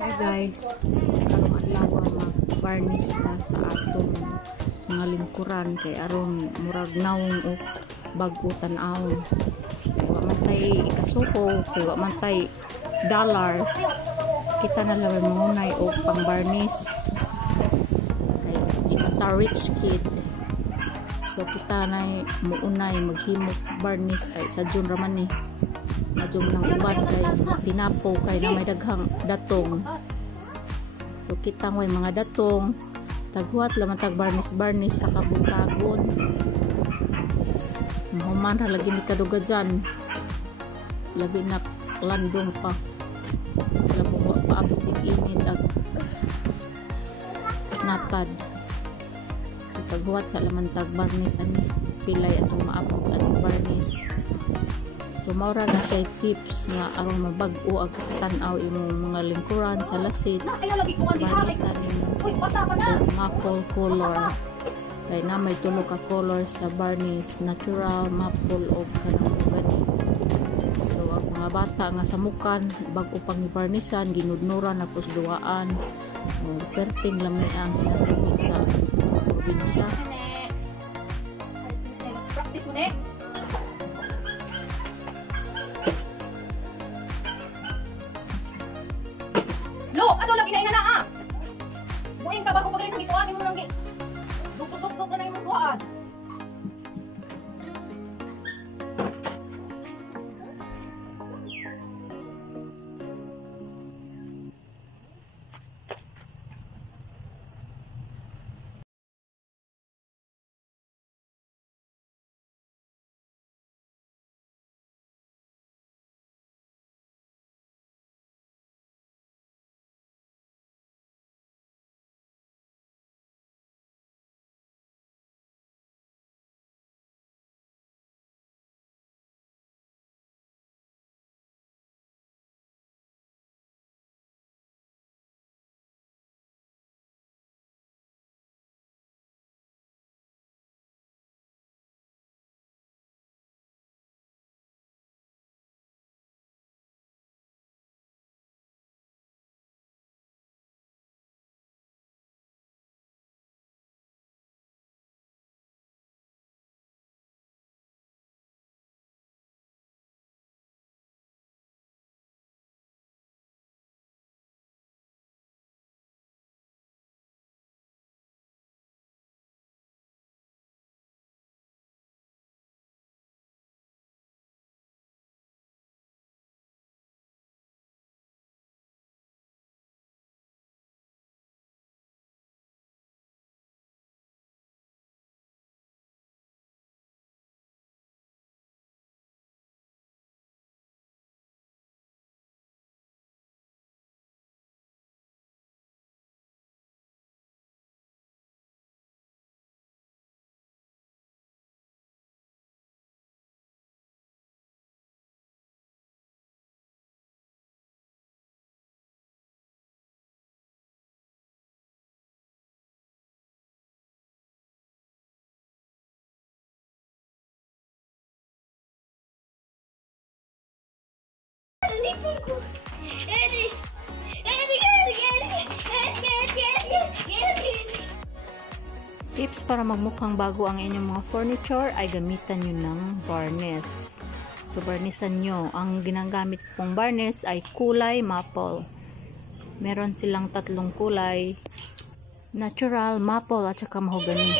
Hi guys, karong adlaw mag-varnish ta sa atong mga lingkuran kay aron murag nawong o bag-o tan-awon. Kay wa man tay ikasuko, kay wa man tay dollar. Kita na lang mangunay og pang-varnish. Kay kita rich kid. So kita na muunay maghimok varnish kay sa June raman ni. Medyo nang uban kay tinapo kay na may daghang datong. So kita ngoy mga datong taghuat laman tag barnis sa kabuntagon. Mahuman ra lagi ni kaduga dyan. Labi na landong pa. Labo pa abot sig init ag natad. So taghuat sa laman tag barnis ani pilay atong maabot ani barnis. So maura na siya tips nga aron mabag-o ag tan-aw imong mga lingkuran sa lasit. Barnisan maple color. Kay na may tulo ka color sa barnish, natural, maple o kanang gani. So ang mga bata nga sa mukan bag-o pang ibarnisan, ginudnuran na pus duaan. Perting lami ang kinarumi sa probinsya. Practice mo nek. Lo, ato lagi na inana ah. Buing ka ba ko pagaling gituan imo lang gi. Dukot-dukot na imong tuan. Tips para magmukhang bago ang inyong mga furniture ay gamitan nyo ng varnish. So varnishan nyo. Ang ginagamit pong varnish ay kulay maple. Meron silang tatlong kulay. Natural, maple at saka mahogany.